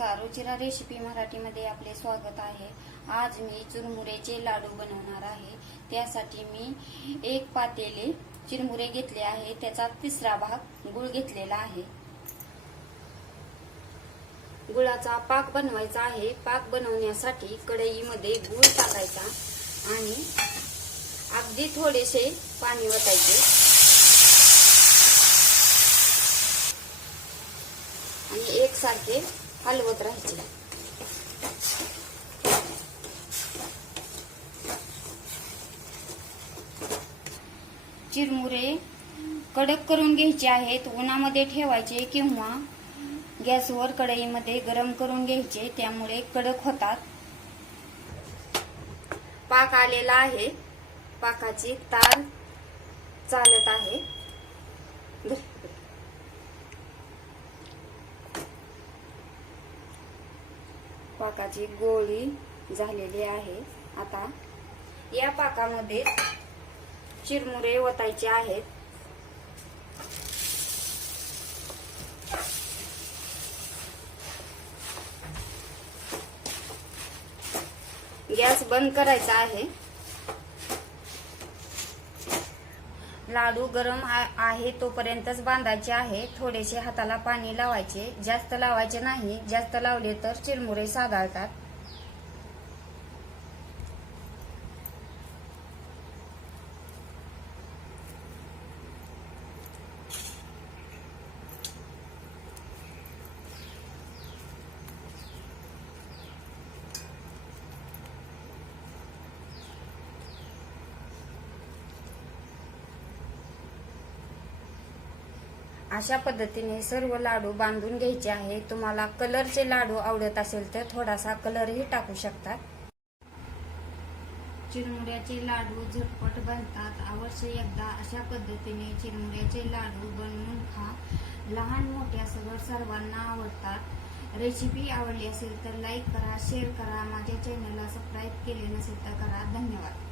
माझ्या रेसिपी मराठीमध्ये आपले स्वागत आहे. आज मी चुरमुरेचे लाडू बनवणार आहे. त्यासाठी मी एक पातेले चिरमुरे घेतले आहे. त्याचा तिसरा भाग गुळ घेतलेला आहे. गुळाचा पाक बनवायचा आहे. पाक बनवण्यासाठी कढईमध्ये गुळ टाकायचा आणि अगदी थोडेसे पाणी वतायचे. आणि एकसारखे हलवत राहायचे. चिरमुरे कडक करून घ्यायचे आहेत उन्हामध्ये ठेवायचे किंवा गॅसवर कढईमध्ये गरम करून घ्यायचे त्यामुळे कडक होतात. पाक आलेला आहे. पाकाची तार चालत आहे. पाकाची गोळी झालेली आहे. आता या पाकामध्ये चिरमुरे ओतायचे आहेत. गॅस बंद करायचा आहे. लाडू गरम आ- आहे तोपर्यंतच बांधायचे आहे. थोडेसे हाताला पाणी लावायचे. जास्त लावायचे नाही. जास्त लावले तर चिरमुरे साधाळतात अशा पद्धतीने सर्व लाडू बांधून घ्यायचे आहे. तुम्हाला कलरचे लाडू आवडत असेल तर थोडासा कलरही टाकू शकतात चिरमुऱ्याचे लाडू झटपट बनतात. अवश्य एकदा अशा पद्धतीने चिरमुऱ्याचे लाडू बनवून खा. लहान मोठ्या सगळं सर्वांना आवडतात. रेसिपी आवडली असेल तर लाईक करा शेअर करा. माझ्या चॅनलला सबस्क्राईब केले नसेल तर करा. धन्यवाद.